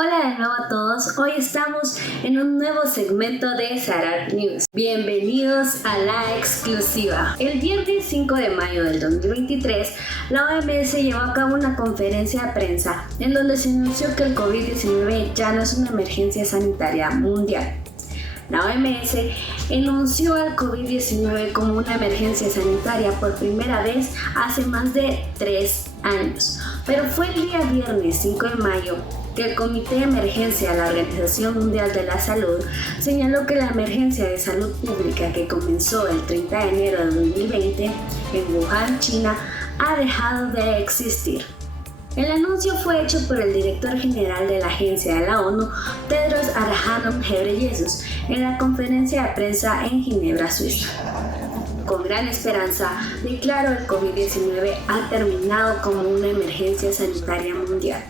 Hola de nuevo a todos, hoy estamos en un nuevo segmento de Sarat News. Bienvenidos a la exclusiva. El viernes 5 de mayo del 2023, la OMS llevó a cabo una conferencia de prensa en donde se anunció que el COVID-19 ya no es una emergencia sanitaria mundial. La OMS enunció al COVID-19 como una emergencia sanitaria por primera vez hace más de 3 años, pero fue el día viernes 5 de mayo que el Comité de Emergencia de la Organización Mundial de la Salud señaló que la emergencia de salud pública que comenzó el 30 de enero de 2020 en Wuhan, China, ha dejado de existir. El anuncio fue hecho por el director general de la agencia de la ONU, Tedros Adhanom Ghebreyesus, en la conferencia de prensa en Ginebra, Suiza. Con gran esperanza, declaró el COVID-19 ha terminado como una emergencia sanitaria mundial.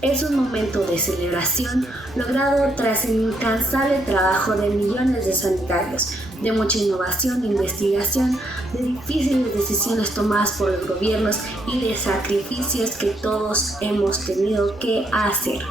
Es un momento de celebración logrado tras el incansable trabajo de millones de sanitarios, de mucha innovación e investigación, de difíciles decisiones tomadas por los gobiernos y de sacrificios que todos hemos tenido que hacer.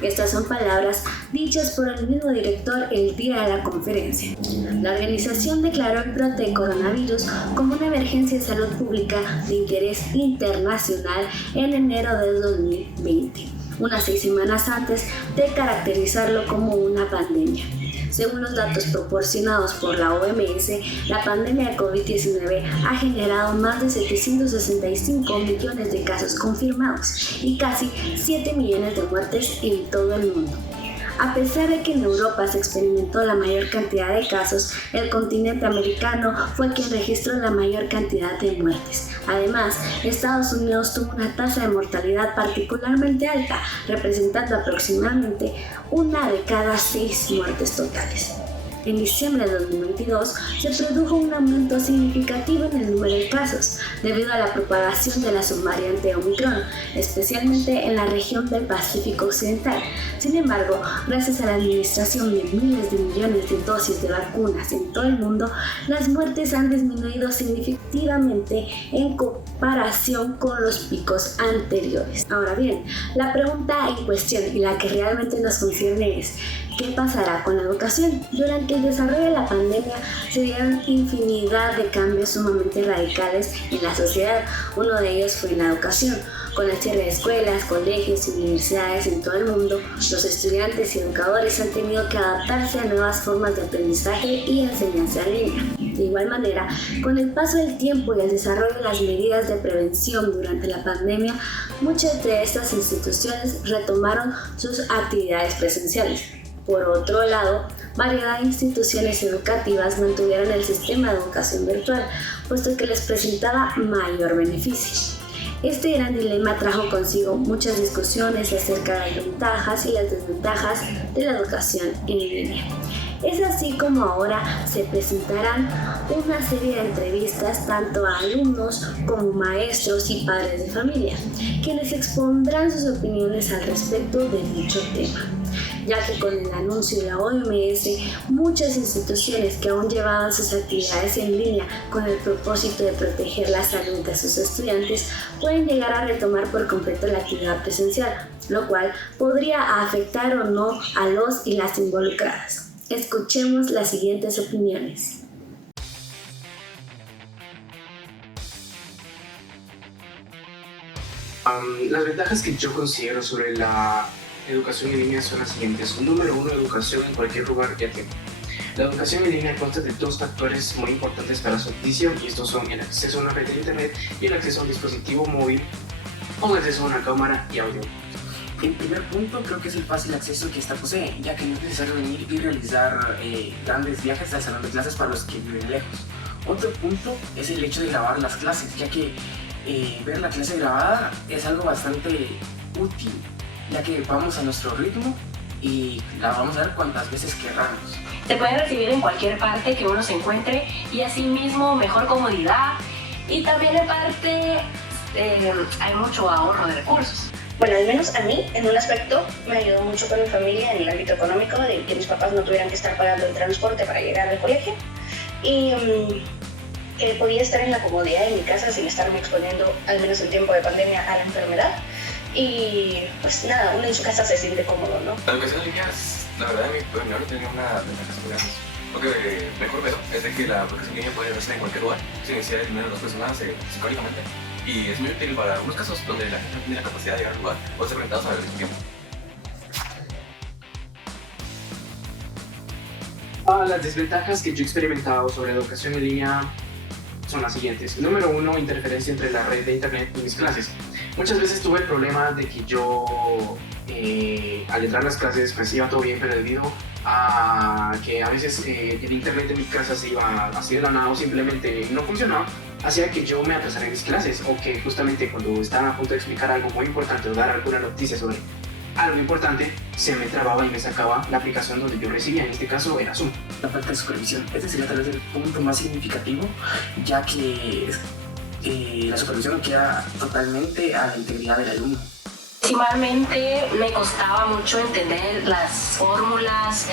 Estas son palabras dichas por el mismo director el día de la conferencia. La organización declaró el brote de coronavirus como una emergencia de salud pública de interés internacional en enero de 2020, unas 6 semanas antes de caracterizarlo como una pandemia. Según los datos proporcionados por la OMS, la pandemia de COVID-19 ha generado más de 765 millones de casos confirmados y casi 7 millones de muertes en todo el mundo. A pesar de que en Europa se experimentó la mayor cantidad de casos, el continente americano fue quien registró la mayor cantidad de muertes. Además, Estados Unidos tuvo una tasa de mortalidad particularmente alta, representando aproximadamente 1 de cada 6 muertes totales. En diciembre de 2022 se produjo un aumento significativo en el número de casos debido a la propagación de la subvariante Omicron, especialmente en la región del Pacífico Occidental. Sin embargo, gracias a la administración de miles de millones de dosis de vacunas en todo el mundo, las muertes han disminuido significativamente en comparación con los picos anteriores. Ahora bien, la pregunta en cuestión y la que realmente nos concierne es: ¿qué pasará con la educación? Durante el desarrollo de la pandemia se dieron infinidad de cambios sumamente radicales en la sociedad. Uno de ellos fue en la educación. Con el cierre de escuelas, colegios y universidades en todo el mundo, los estudiantes y educadores han tenido que adaptarse a nuevas formas de aprendizaje y enseñanza en línea. De igual manera, con el paso del tiempo y el desarrollo de las medidas de prevención durante la pandemia, muchas de estas instituciones retomaron sus actividades presenciales. Por otro lado, variedad de instituciones educativas mantuvieron el sistema de educación virtual, puesto que les presentaba mayor beneficio. Este gran dilema trajo consigo muchas discusiones acerca de las ventajas y las desventajas de la educación en línea. Es así como ahora se presentarán una serie de entrevistas tanto a alumnos como maestros y padres de familia, quienes expondrán sus opiniones al respecto de dicho tema, ya que con el anuncio de la OMS, muchas instituciones que aún llevaban sus actividades en línea con el propósito de proteger la salud de sus estudiantes pueden llegar a retomar por completo la actividad presencial, lo cual podría afectar o no a los y las involucradas. Escuchemos las siguientes opiniones. Las ventajas que yo considero sobre la educación en línea son las siguientes. Número 1, educación en cualquier lugar y a tiempo. La educación en línea consta de 2 factores muy importantes para su adquisición, y estos son el acceso a una red de internet y el acceso a un dispositivo móvil con acceso a una cámara y audio. El primer punto creo que es el fácil acceso que esta posee, ya que no es necesario venir y realizar grandes viajes al salón de clases para los que viven lejos. Otro punto es el hecho de grabar las clases, ya que ver la clase grabada es algo bastante útil, ya que vamos a nuestro ritmo y la vamos a ver cuantas veces queramos. Se puede recibir en cualquier parte que uno se encuentre y asimismo mejor comodidad, y también en parte hay mucho ahorro de recursos. Bueno, al menos a mí, en un aspecto, me ayudó mucho con mi familia en el ámbito económico, de que mis papás no tuvieran que estar pagando el transporte para llegar al colegio, y que podía estar en la comodidad de mi casa sin estarme exponiendo, al menos en tiempo de pandemia, a la enfermedad. y pues nada, uno en su casa se siente cómodo, ¿no? La educación en línea, la verdad, en mi opinión, tenía una ventaja muy grande. Lo que mejor veo es de que la educación en línea puede hacerse en cualquier lugar, sin necesidad de tener a dos personas psicológicamente. Y es muy útil para algunos casos donde la gente no tiene la capacidad de llegar al lugar o ser orientados al mismo tiempo. Las desventajas que yo he experimentado sobre la educación en línea son las siguientes. Número 1, interferencia entre la red de internet y mis clases. Muchas veces tuve el problema de que yo al entrar a las clases pues iba todo bien, pero debido a que a veces el internet de mi casa se iba así de la nada o simplemente no funcionaba, hacía que yo me atrasara en mis clases, o que justamente cuando estaba a punto de explicar algo muy importante o dar alguna noticia sobre algo importante, se me trababa y me sacaba la aplicación donde yo recibía, en este caso era Zoom. La falta de supervisión, este sería tal vez el punto más significativo, ya que la supervisión no queda totalmente a la integridad del alumno. Principalmente me costaba mucho entender las fórmulas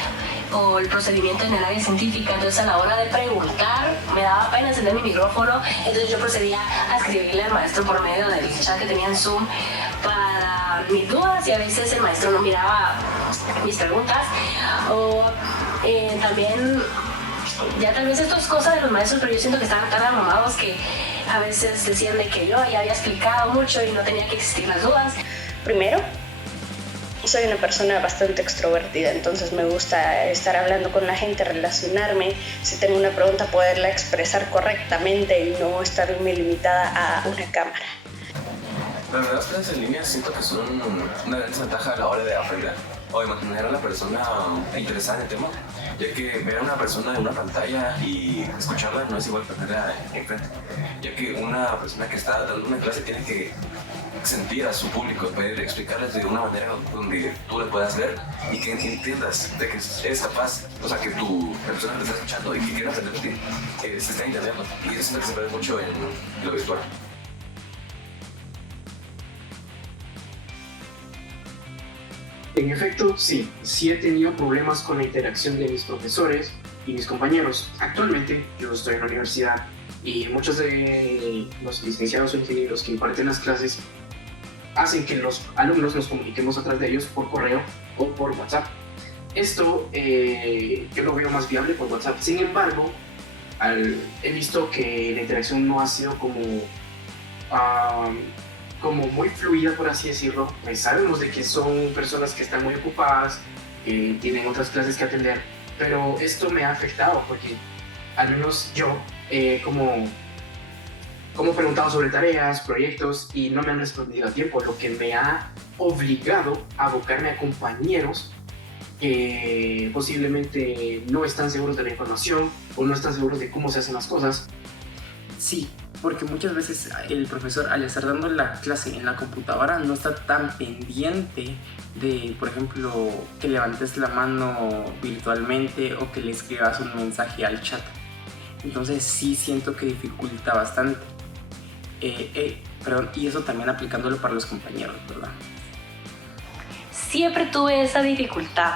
o el procedimiento en el área científica, entonces a la hora de preguntar me daba pena encender mi micrófono, entonces yo procedía a escribirle al maestro por medio del chat que tenía en Zoom para mis dudas, y a veces el maestro no miraba mis preguntas, o también ya tal vez esto es cosa de los maestros, pero yo siento que estaban tan amamados que a veces decían de que yo ya había explicado mucho y no tenía que existir las dudas. Primero, soy una persona bastante extrovertida, entonces me gusta estar hablando con la gente, relacionarme. Si tengo una pregunta, poderla expresar correctamente y no estarme limitada a una cámara. La verdad, las clases en línea siento que son una gran desventaja a la hora de aprender o de mantener a la persona interesada en el tema, ya que ver a una persona en una pantalla y escucharla no es igual que tenerla enfrente, ya que una persona que está dando una clase tiene que sentir a su público, poder explicarles de una manera donde tú le puedas ver y que entiendas de que eres capaz, o sea, que la persona que te está escuchando y que quiere aprender de ti se está entendiendo, y eso siento que se pierde mucho en lo virtual. En efecto, sí he tenido problemas con la interacción de mis profesores y mis compañeros. Actualmente yo estoy en la universidad y muchos de los licenciados o ingenieros que imparten las clases hacen que los alumnos nos comuniquemos a través de ellos por correo o por WhatsApp. Esto yo lo veo más viable por WhatsApp. Sin embargo, he visto que la interacción no ha sido como muy fluida, por así decirlo. Pues sabemos de que son personas que están muy ocupadas, que tienen otras clases que atender, pero esto me ha afectado porque al menos yo como preguntado sobre tareas, proyectos y no me han respondido a tiempo, lo que me ha obligado a abocarme a compañeros que posiblemente no están seguros de la información o no están seguros de cómo se hacen las cosas. Sí, porque muchas veces el profesor, al estar dando la clase en la computadora, no está tan pendiente de, por ejemplo, que levantes la mano virtualmente o que le escribas un mensaje al chat. Entonces sí siento que dificulta bastante. Y eso también aplicándolo para los compañeros, ¿verdad? Siempre tuve esa dificultad.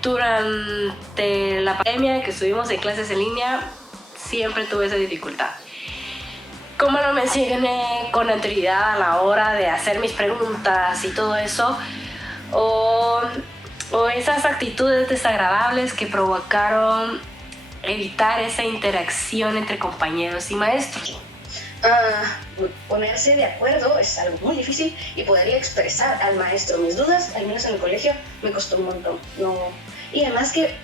Durante la pandemia que estuvimos en clases en línea, siempre tuve esa dificultad. Como lo mencioné con anterioridad a la hora de hacer mis preguntas y todo eso, o esas actitudes desagradables que provocaron evitar esa interacción entre compañeros y maestros. Ponerse de acuerdo es algo muy difícil, y poderle expresar al maestro mis dudas, al menos en el colegio, me costó un montón. Y además que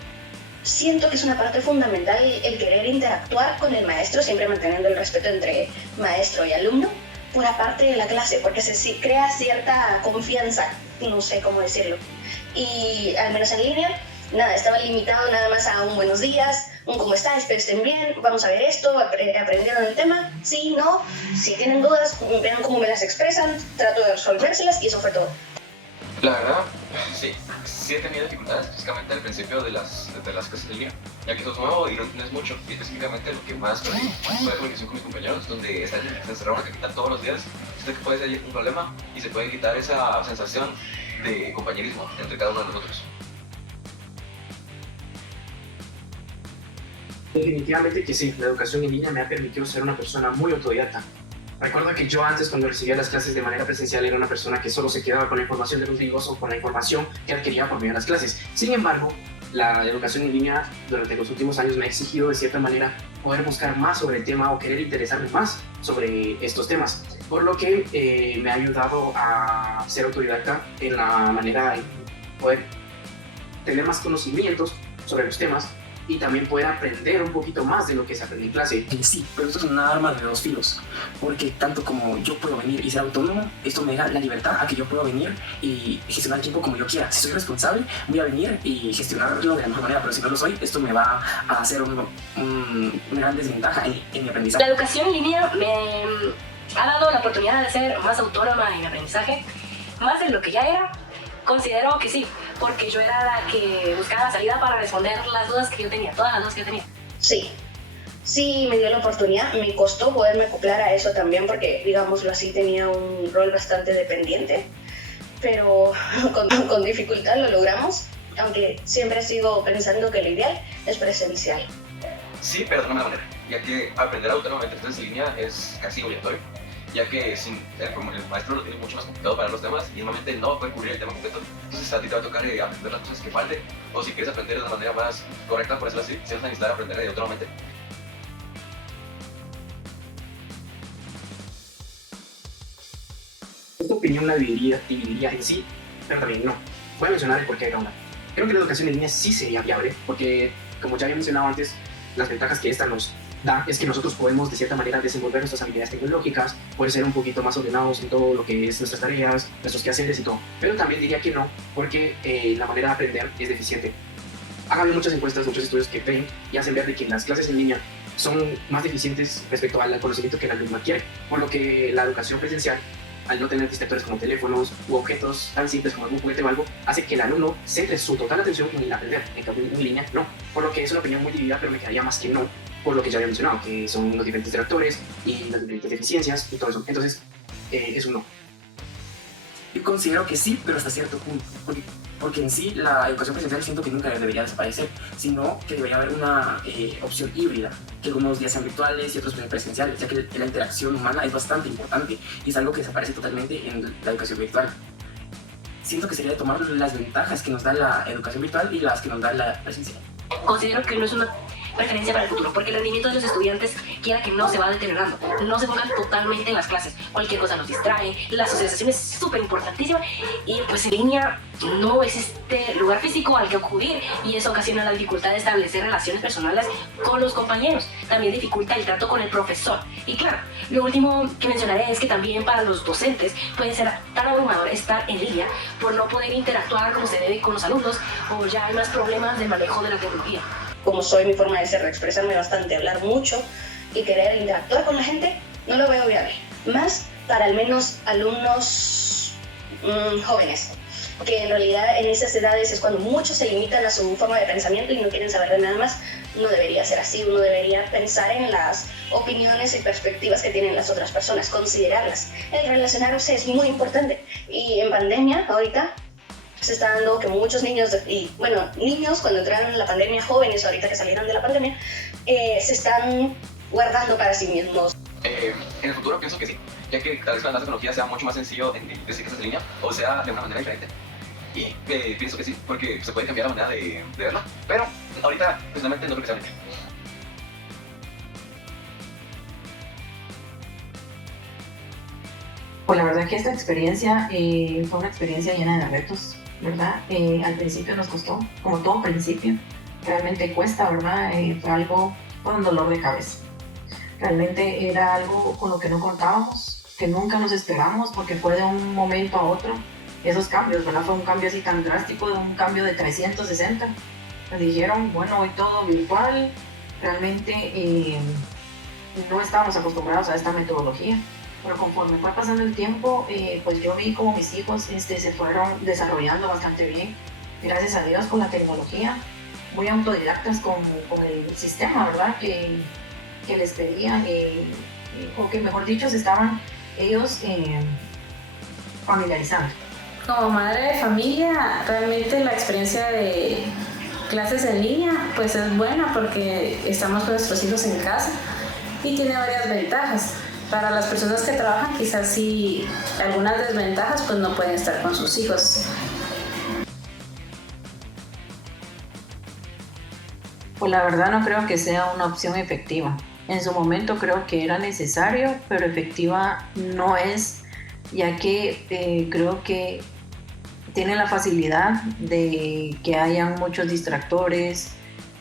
siento que es una parte fundamental el querer interactuar con el maestro, siempre manteniendo el respeto entre maestro y alumno, por aparte de la clase, porque se crea cierta confianza, no sé cómo decirlo. Y al menos en línea, nada, estaba limitado nada más a un buenos días, un cómo están, espero estén bien, vamos a ver esto, aprendieron el tema, sí, no, si tienen dudas, vean cómo me las expresan, trato de resolvérselas, y eso fue todo. La verdad, sí he tenido dificultades, específicamente al principio de las clases de línea, ya que eso es nuevo y no entiendes mucho, y específicamente lo que más fue la comunicación con mis compañeros, donde están encerrados a quitar todos los días. Siento que puede ser un problema y se puede quitar esa sensación de compañerismo entre cada uno de nosotros. Definitivamente que sí, la educación en línea me ha permitido ser una persona muy autodidacta. Recuerdo que yo antes, cuando recibía las clases de manera presencial, era una persona que solo se quedaba con la información de los libros o con la información que adquiría por medio de las clases. Sin embargo, la educación en línea durante los últimos años me ha exigido de cierta manera poder buscar más sobre el tema o querer interesarme más sobre estos temas, por lo que me ha ayudado a ser autodidacta en la manera de poder tener más conocimientos sobre los temas y también poder aprender un poquito más de lo que se aprende en clase. Sí, pero esto es una arma de dos filos, porque tanto como yo puedo venir y ser autónomo, esto me da la libertad a que yo puedo venir y gestionar el tiempo como yo quiera. Si soy responsable, voy a venir y gestionarlo de la mejor manera, pero si no lo soy, esto me va a hacer una gran desventaja en mi aprendizaje. La educación en línea me ha dado la oportunidad de ser más autónoma en mi aprendizaje, más de lo que ya era. Considero que sí, porque yo era la que buscaba la salida para responder las dudas que yo tenía, todas las dudas que yo tenía. Sí, me dio la oportunidad. Me costó poderme acoplar a eso también porque, digámoslo así, tenía un rol bastante dependiente, pero con dificultad lo logramos, aunque siempre sigo pensando que lo ideal es presencial. Sí, pero de una manera, ya que aprender autónomamente en línea es casi obligatorio, ya que el maestro lo tiene mucho más complicado para los temas y normalmente no puede cubrir el tema completo. Entonces a ti te va a tocar aprender las cosas que falten, o si quieres aprender de una manera más correcta, por decirlo así, si vas a necesitar aprender autónomamente. Esta opinión la dividiría en sí, pero también no. Voy a mencionar el porqué de cada una. Creo que la educación en línea sí sería viable, porque como ya había mencionado antes, las ventajas que esta nos da es que nosotros podemos de cierta manera desenvolver nuestras habilidades tecnológicas, poder ser un poquito más ordenados en todo lo que es nuestras tareas, nuestros quehaceres y todo. Pero también diría que no, porque la manera de aprender es deficiente. Ha habido muchas encuestas, muchos estudios que ven y hacen ver de que las clases en línea son más deficientes respecto al conocimiento que el alumno adquiere, por lo que la educación presencial, al no tener distractores como teléfonos u objetos tan simples como algún juguete o algo, hace que el alumno centre su total atención en el aprender. En cambio, en línea no. Por lo que es una opinión muy dividida, pero me quedaría más que no, por lo que ya había mencionado, que son los diferentes distractores y las diferentes deficiencias y todo eso. Entonces, es un no. Yo considero que sí, pero hasta cierto punto, porque en sí la educación presencial siento que nunca debería desaparecer, sino que debería haber una opción híbrida, que algunos días sean virtuales y otros presenciales, ya que la interacción humana es bastante importante y es algo que desaparece totalmente en la educación virtual. Siento que sería tomar las ventajas que nos da la educación virtual y las que nos da la presencial. Considero que no es una preferencia para el futuro, porque el rendimiento de los estudiantes quiera que no se va deteriorando, no se pongan totalmente en las clases, cualquier cosa nos distrae, la socialización es súper importantísima y pues en línea no existe lugar físico al que acudir y eso ocasiona la dificultad de establecer relaciones personales con los compañeros, también dificulta el trato con el profesor y claro, lo último que mencionaré es que también para los docentes puede ser tan abrumador estar en línea por no poder interactuar como se debe con los alumnos o ya hay más problemas del manejo de la tecnología. Como soy, mi forma de ser, de expresarme bastante, hablar mucho y querer interactuar con la gente, no lo veo viable. Más para al menos alumnos jóvenes, que en realidad en esas edades es cuando muchos se limitan a su forma de pensamiento y no quieren saber de nada más. No debería ser así, uno debería pensar en las opiniones y perspectivas que tienen las otras personas, considerarlas. El relacionarse es muy importante y en pandemia ahorita se está dando que muchos niños, niños cuando entraron en la pandemia, jóvenes ahorita que salieron de la pandemia, se están guardando para sí mismos. En el futuro pienso que sí, ya que tal vez con la tecnología sea mucho más sencillo decir clases en línea o sea de una manera diferente. Y pienso que sí, porque se puede cambiar la manera de verlo, pero ahorita personalmente no creo que sea bien. Pues la verdad que esta experiencia fue una experiencia llena de retos, ¿verdad? Al principio nos costó, como todo principio, realmente cuesta, ¿verdad? Fue un dolor de cabeza. Realmente era algo con lo que no contábamos, que nunca nos esperamos, porque fue de un momento a otro. Esos cambios, ¿verdad? Fue un cambio así tan drástico, un cambio de 360. Nos dijeron, bueno, hoy todo virtual, realmente no estábamos acostumbrados a esta metodología. Pero conforme fue pasando el tiempo, pues yo vi como mis hijos se fueron desarrollando bastante bien, gracias a Dios, con la tecnología, muy autodidactas con el sistema, ¿verdad? Que les pedían, o que mejor dicho, se estaban ellos familiarizando. Como madre de familia, realmente la experiencia de clases en línea pues es buena porque estamos con nuestros hijos en casa y tiene varias ventajas. Para las personas que trabajan, quizás sí algunas desventajas, pues no pueden estar con sus hijos. Pues la verdad no creo que sea una opción efectiva. En su momento creo que era necesario, pero efectiva no es, ya que creo que tiene la facilidad de que hayan muchos distractores,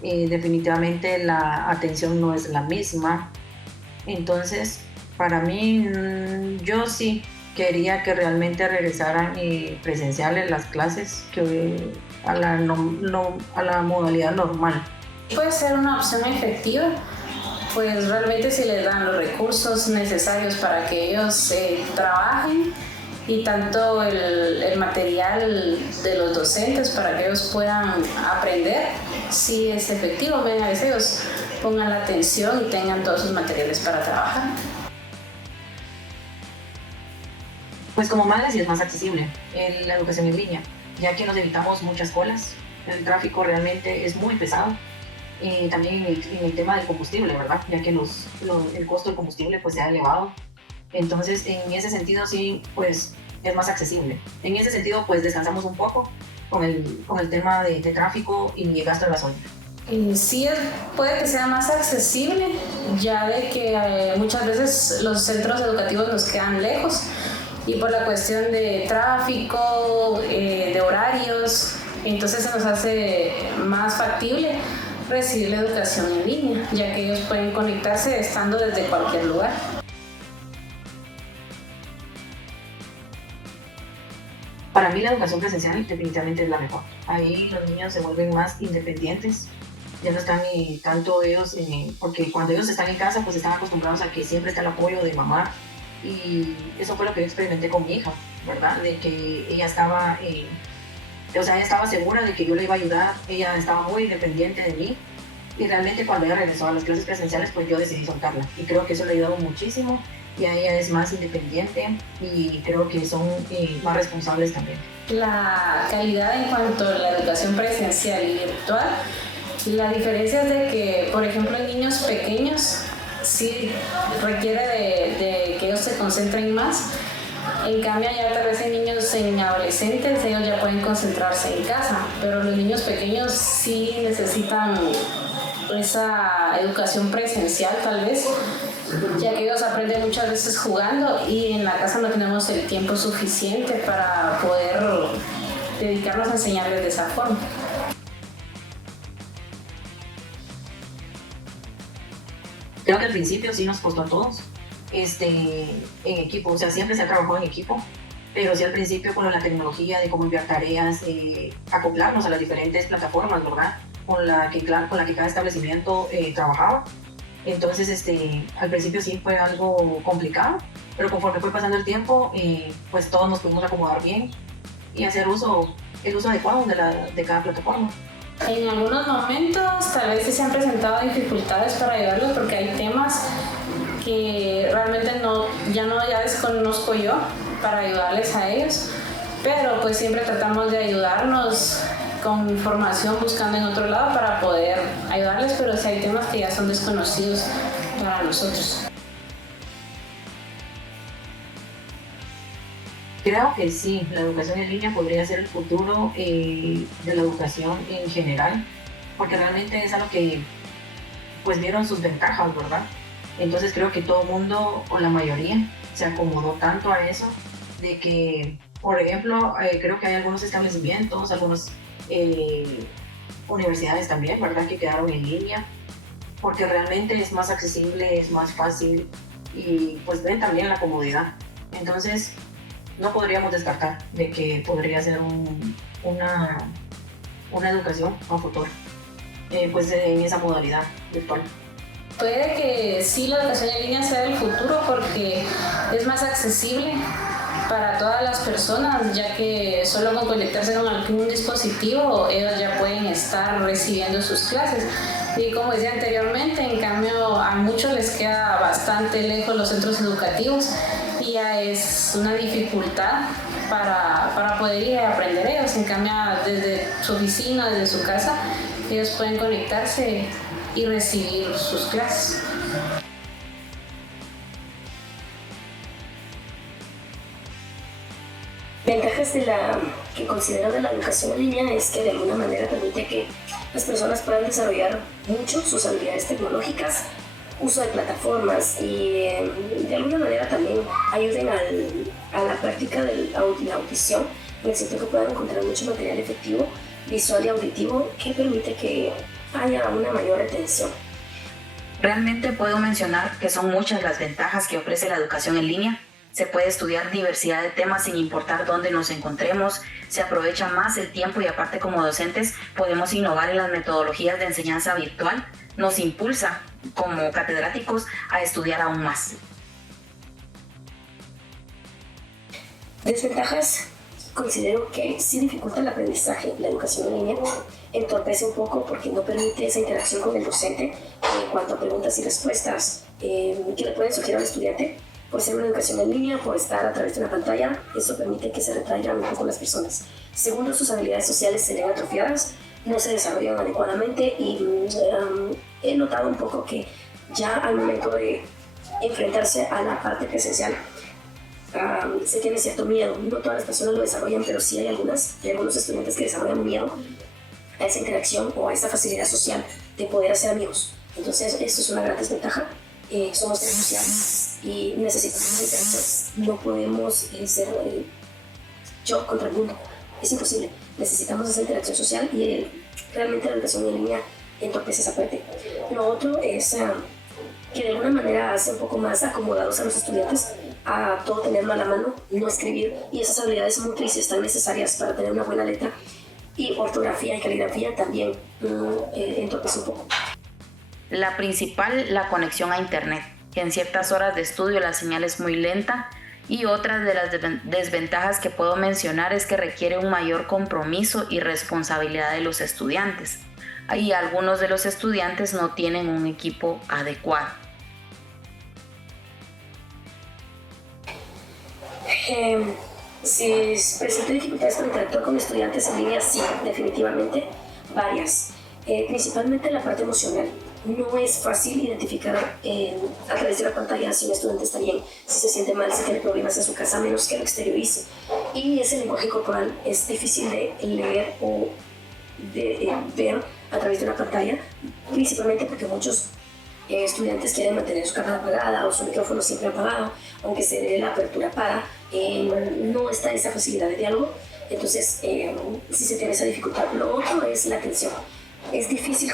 definitivamente la atención no es la misma. Entonces, para mí, yo sí quería que realmente regresaran presenciales las clases a la modalidad normal. Puede ser una opción efectiva, pues realmente si les dan los recursos necesarios para que ellos trabajen y tanto el material de los docentes para que ellos puedan aprender, sí es efectivo, ven a veces ellos pongan la atención y tengan todos sus materiales para trabajar. Pues como madre sí es más accesible la educación en línea, ya que nos evitamos muchas colas, el tráfico realmente es muy pesado. También en el tema del combustible, ¿verdad? Ya que el costo del combustible pues se ha elevado. Entonces, en ese sentido sí, pues es más accesible. En ese sentido, pues descansamos un poco con el tema de tráfico y el gasto de gasolina. Sí, puede que sea más accesible, ya de que muchas veces los centros educativos nos quedan lejos y por la cuestión de tráfico, de horarios, entonces se nos hace más factible recibir la educación en línea, ya que ellos pueden conectarse estando desde cualquier lugar. Para mí la educación presencial definitivamente es la mejor. Ahí los niños se vuelven más independientes, ya no están tanto ellos, porque cuando ellos están en casa pues están acostumbrados a que siempre está el apoyo de mamá, y eso fue lo que yo experimenté con mi hija, ¿verdad? De que ella estaba segura de que yo le iba a ayudar, ella estaba muy independiente de mí, y realmente cuando ella regresó a las clases presenciales pues yo decidí soltarla, y creo que eso le ha ayudado muchísimo, y ella es más independiente y creo que son más responsables también. La calidad en cuanto a la educación presencial y virtual, la diferencia es de que, por ejemplo, en niños pequeños sí requiere de que ellos se concentren más. En cambio, ya tal vez en adolescentes, ellos ya pueden concentrarse en casa, pero los niños pequeños sí necesitan esa educación presencial tal vez, ya que ellos aprenden muchas veces jugando y en la casa no tenemos el tiempo suficiente para poder dedicarnos a enseñarles de esa forma. Creo que al principio sí nos costó a todos, en equipo, o sea, siempre se ha trabajado en equipo, pero sí al principio con la tecnología de cómo enviar tareas, acoplarnos a las diferentes plataformas, ¿verdad? Con la que cada establecimiento trabajaba. Entonces, al principio sí fue algo complicado, pero conforme fue pasando el tiempo, pues todos nos pudimos acomodar bien y hacer el uso adecuado de cada plataforma. En algunos momentos tal vez sí se han presentado dificultades para ayudarlos porque hay temas que realmente ya desconozco yo para ayudarles a ellos, pero pues siempre tratamos de ayudarnos con información buscando en otro lado para poder ayudarles, pero sí hay temas que ya son desconocidos para nosotros. Creo que sí, la educación en línea podría ser el futuro de la educación en general, porque realmente es algo que pues vieron sus ventajas, ¿verdad? Entonces creo que todo el mundo, o la mayoría, se acomodó tanto a eso, de que, por ejemplo, creo que hay algunos establecimientos, algunas universidades también, ¿verdad?, que quedaron en línea, porque realmente es más accesible, es más fácil, y pues ven también la comodidad. Entonces, no podríamos descartar de que podría ser una educación a futuro, pues en esa modalidad virtual. Puede que sí la educación en línea sea el futuro porque es más accesible para todas las personas, ya que solo con conectarse con algún dispositivo ellos ya pueden estar recibiendo sus clases. Y como decía anteriormente, en cambio a muchos les queda bastante lejos los centros educativos y ya es una dificultad para poder ir a aprender ellos. En cambio, desde su oficina, desde su casa, ellos pueden conectarse y recibir sus clases. Ventajas que considero de la educación en línea es que de alguna manera permite que las personas puedan desarrollar mucho sus habilidades tecnológicas, uso de plataformas y de alguna manera también ayuden a la práctica de la audición, en el sentido que puedan encontrar mucho material efectivo, visual y auditivo que permite que haya una mayor retención. Realmente puedo mencionar que son muchas las ventajas que ofrece la educación en línea. Se puede estudiar diversidad de temas sin importar dónde nos encontremos, se aprovecha más el tiempo y aparte como docentes podemos innovar en las metodologías de enseñanza virtual, nos impulsa como catedráticos a estudiar aún más. Desventajas, considero que sí dificulta el aprendizaje, la educación en línea, entorpece un poco porque no permite esa interacción con el docente en cuanto a preguntas y respuestas que le pueden surgir al estudiante. Por ser una educación en línea, por estar a través de una pantalla, eso permite que se retraigan un poco las personas. Segundo, sus habilidades sociales se ven atrofiadas, no se desarrollan adecuadamente y he notado un poco que ya al momento de enfrentarse a la parte presencial se tiene cierto miedo. No todas las personas lo desarrollan, pero sí hay algunos estudiantes que desarrollan miedo a esa interacción o a esa facilidad social de poder hacer amigos. Entonces, esto es una gran desventaja. Somos seres sociales y necesitamos esa interacción. No podemos ser yo contra el mundo. Es imposible. Necesitamos esa interacción social y realmente la educación en línea entorpece esa parte. Lo otro es que de alguna manera hace un poco más acomodados a los estudiantes a todo tenerlo a la mano, no escribir, y esas habilidades motrices tan necesarias para tener una buena letra y ortografía y caligrafía también entorpece un poco. La principal, la conexión a internet, que en ciertas horas de estudio la señal es muy lenta, y otra de las desventajas que puedo mencionar es que requiere un mayor compromiso y responsabilidad de los estudiantes, y algunos de los estudiantes no tienen un equipo adecuado. Si presento dificultades para interactuar con estudiantes en línea, sí, definitivamente, varias. Principalmente la parte emocional. No es fácil identificar a través de la pantalla si un estudiante está bien, si se siente mal, si tiene problemas en su casa, a menos que lo exteriorice. Y ese lenguaje corporal es difícil de leer o de ver a través de una pantalla, principalmente porque muchos estudiantes quieren mantener su cámara apagada o su micrófono siempre apagado, aunque se dé la apertura para, no está esa facilidad de diálogo, entonces sí se tiene esa dificultad. Lo otro es la atención. Es difícil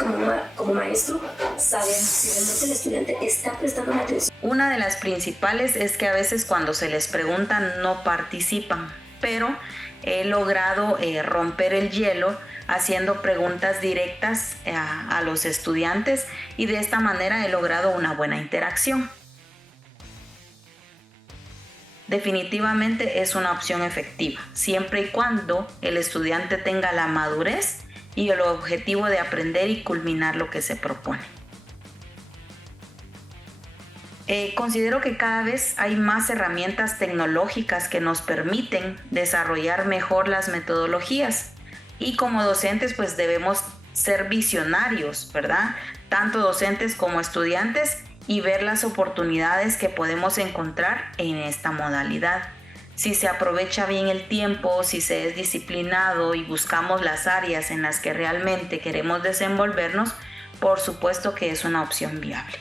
como maestro saber si realmente el estudiante está prestando atención. Una de las principales es que a veces cuando se les pregunta no participan, pero he logrado romper el hielo haciendo preguntas directas a los estudiantes y de esta manera he logrado una buena interacción. Definitivamente es una opción efectiva, siempre y cuando el estudiante tenga la madurez y el objetivo de aprender y culminar lo que se propone. Considero que cada vez hay más herramientas tecnológicas que nos permiten desarrollar mejor las metodologías y como docentes pues debemos ser visionarios, ¿verdad? Tanto docentes como estudiantes y ver las oportunidades que podemos encontrar en esta modalidad. Si se aprovecha bien el tiempo, si se es disciplinado y buscamos las áreas en las que realmente queremos desenvolvernos, por supuesto que es una opción viable.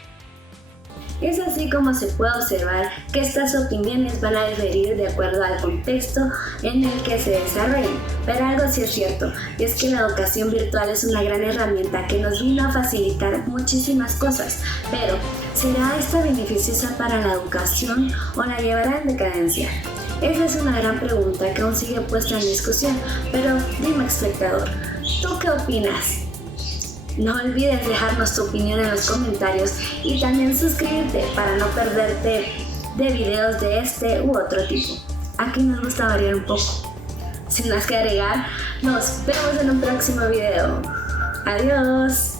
Es así como se puede observar que estas opiniones van a diferir de acuerdo al contexto en el que se desarrollen, pero algo sí es cierto, y es que la educación virtual es una gran herramienta que nos vino a facilitar muchísimas cosas, pero ¿será esta beneficiosa para la educación o la llevará en decadencia? Esa es una gran pregunta que aún sigue puesta en discusión, pero dime, espectador, ¿tú qué opinas? No olvides dejarnos tu opinión en los comentarios y también suscribirte para no perderte de videos de este u otro tipo. Aquí nos gusta variar un poco. Sin más que agregar, nos vemos en un próximo video. Adiós.